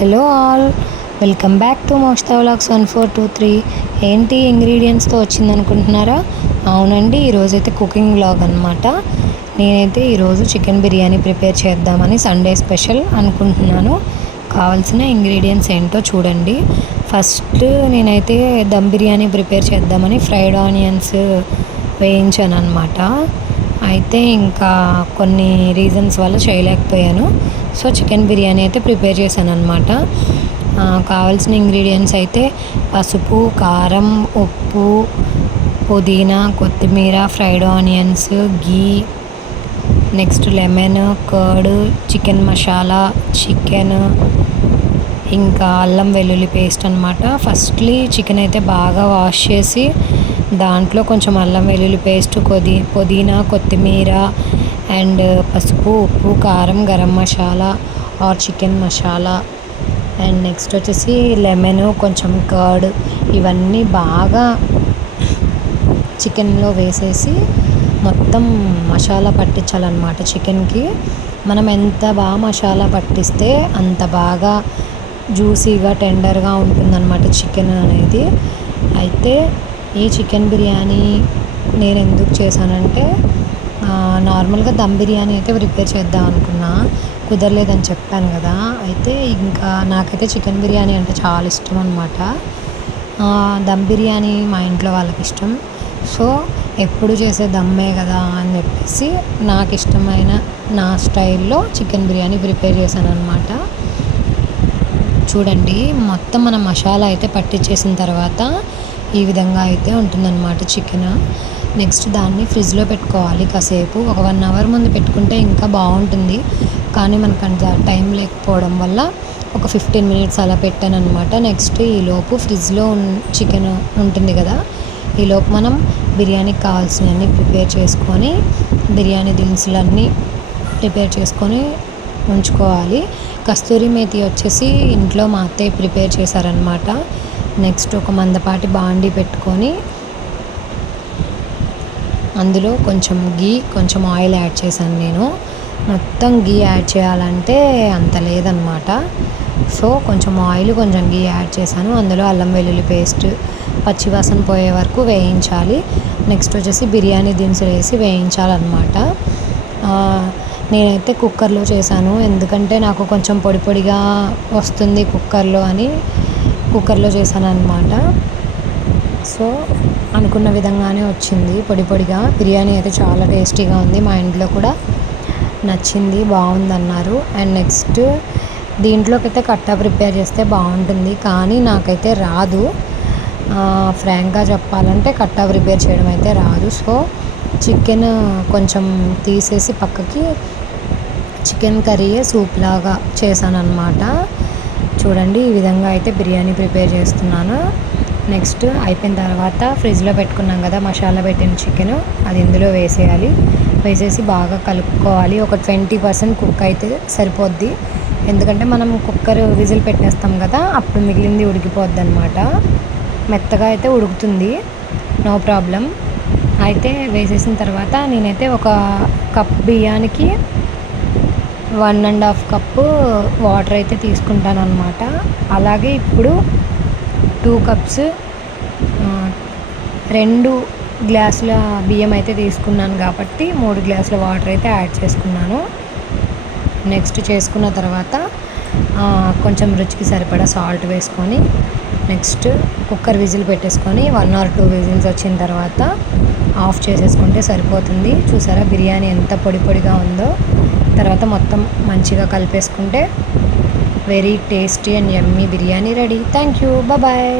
Hello all, welcome back to Mokshitha vlogs 1423. ఏంటి ఇంగ్రీడియంట్స్తో వచ్చింది అనుకుంటున్నారా? అవునండి, ఈరోజైతే కుకింగ్ వ్లాగ్ అనమాట. నేనైతే ఈరోజు చికెన్ బిర్యానీ ప్రిపేర్ చేద్దామని సండే స్పెషల్ అనుకుంటున్నాను. కావాల్సిన ఇంగ్రీడియంట్స్ ఏంటో చూడండి. ఫస్ట్ నేనైతే దమ్ బిర్యానీ ప్రిపేర్ చేద్దామని ఫ్రైడ్ ఆనియన్స్ వేయించాను అనమాట. అయితే ఇంకా కొన్ని రీజన్స్ వల్ల చేయలేకపోయాను. సో చికెన్ బిర్యానీ అయితే ప్రిపేర్ చేశాను అనమాట. కావాల్సిన ఇంగ్రీడియంట్స్ అయితే పసుపు, కారం, ఉప్పు, పుదీనా, కొత్తిమీర, fried onions, ghee, next lemon, curd, chicken masala, chicken, ఇంకా అల్లం వెల్లుల్లి పేస్ట్ అనమాట. ఫస్ట్లీ చికెన్ అయితే బాగా వాష్ చేసి దాంట్లో కొంచెం అల్లం వెల్లుల్లి పేస్ట్, పుదీనా, కొత్తిమీర అండ్ పసుపు, ఉప్పు, కారం, garam masala or chicken masala and next వచ్చేసి లెమన్, కొంచెం కర్డ్, ఇవన్నీ బాగా చికెన్లో వేసేసి మొత్తం మసాలా పట్టించాలన్నమాట. చికెన్కి మనం ఎంత బాగా మసాలా పట్టిస్తే అంత బాగా జ్యూసీగా టెండర్గా ఉంటుందన్నమాట చికెన్ అనేది. అయితే ఈ చికెన్ బిర్యానీ నేను ఎందుకు చేశానంటే నార్మల్గా దమ్ బిర్యానీ అయితే ప్రిపేర్ చేద్దాం అనుకున్నా, కుదరలేదని చెప్పాను కదా. అయితే ఇంకా నాకైతే చికెన్ బిర్యానీ అంటే చాలా ఇష్టం అనమాట. దమ్ బిర్యానీ మా ఇంట్లో వాళ్ళకి ఇష్టం. సో ఎప్పుడు చేసే దమ్మే కదా అని చెప్పేసి నాకు ఇష్టమైన నా స్టైల్లో చికెన్ బిర్యానీ ప్రిపేర్ చేశాను అనమాట. చూడండి, మొత్తం మన మసాలా అయితే పట్టించేసిన తర్వాత ఈ విధంగా అయితే ఉంటుందన్నమాట చికెన్. నెక్స్ట్ దాన్ని ఫ్రిడ్జ్లో పెట్టుకోవాలి కాసేపు. ఒక 1 అవర్ ముందు పెట్టుకుంటే ఇంకా బాగుంటుంది, కానీ మనకు అంత టైం లేకపోవడం వల్ల ఒక 15 మినిట్స్ అలా పెట్టాను అనమాట. నెక్స్ట్ ఈలోపు ఫ్రిడ్జ్లో చికెన్ ఉంటుంది కదా, ఈలోపు మనం బిర్యానీకి కావాల్సినవన్నీ ప్రిపేర్ చేసుకొని బిర్యానీ దినుసులన్నీ ప్రిపేర్ చేసుకొని ఉంచుకోవాలి. కస్తూరి మేతి వచ్చేసి ఇంట్లో మా అత్తయ్య ప్రిపేర్ చేశారనమాట. నెక్స్ట్ ఒక మందపాటి బాండీ పెట్టుకొని అందులో కొంచెం గీ, కొంచెం ఆయిల్ యాడ్ చేశాను నేను. మొత్తం గీ యాడ్ చేయాలంటే అంత లేదనమాట. సో కొంచెం ఆయిల్, కొంచెం గీ యాడ్ చేశాను. అందులో అల్లం వెల్లుల్లి పేస్ట్ పచ్చివాసన పోయే వరకు వేయించాలి. నెక్స్ట్ వచ్చేసి బిర్యానీ దినుసులు వేసి వేయించాలన్నమాట. నేనైతే కుక్కర్లో చేశాను, ఎందుకంటే నాకు కొంచెం పొడి పొడిగా వస్తుంది కుక్కర్లో అని కుక్కర్లో చేశాను అనమాట. సో అనుకున్న విధంగానే వచ్చింది పొడి పొడిగా. బిర్యానీ అయితే చాలా టేస్టీగా ఉంది, మా ఇంట్లో కూడా నచ్చింది, బాగుందన్నారు. అండ్ నెక్స్ట్ దీంట్లోకి అయితే కట్టా ప్రిపేర్ చేస్తే బాగుంటుంది, కానీ నాకైతే రాదు. ఫ్రాంక్గా చెప్పాలంటే కట్టా ప్రిపేర్ చేయడం అయితే రాదు. సో చికెన్ కొంచెం తీసేసి పక్కకి చికెన్ కర్రీయే సూప్ లాగా చేశాను అనమాట. చూడండి, ఈ విధంగా అయితే బిర్యానీ ప్రిపేర్ చేస్తున్నాను. నెక్స్ట్ అయిపోయిన తర్వాత ఫ్రిడ్జ్లో పెట్టుకున్నాం కదా మసాలా పెట్టిన చికెన్, అది ఇందులో వేసేయాలి. వేసేసి బాగా కలుపుకోవాలి. ఒక 20% కుక్ అయితే సరిపోద్ది, ఎందుకంటే మనం కుక్కర్ విజిల్ పెట్టేస్తాం కదా, అప్పుడు మిగిలింది ఉడికిపోద్ది అనమాట. మెత్తగా అయితే ఉడుకుతుంది, నో ప్రాబ్లం. అయితే వేసేసిన తర్వాత నేనైతే ఒక కప్ బియ్యానికి 1.5 కప్పు వాటర్ అయితే తీసుకుంటాను అనమాట. అలాగే ఇప్పుడు 2 కప్స్ 2 గ్లాసుల బియ్యం అయితే తీసుకున్నాను కాబట్టి 3 గ్లాసుల వాటర్ అయితే యాడ్ చేసుకున్నాను. నెక్స్ట్ చేసుకున్న తర్వాత కొంచెం రుచికి సరిపడా సాల్ట్ వేసుకొని నెక్స్ట్ కుక్కర్ విజిల్ పెట్టేసుకొని 1 or 2 విజిల్స్ వచ్చిన తర్వాత ఆఫ్ చేసేసుకుంటే సరిపోతుంది. చూసారా బిర్యానీ ఎంత పొడి పొడిగా ఉందో. తర్వాత మొత్తం మంచిగా కలిపేసుకుంటే very tasty and yummy biryani ready. Thank you, bye.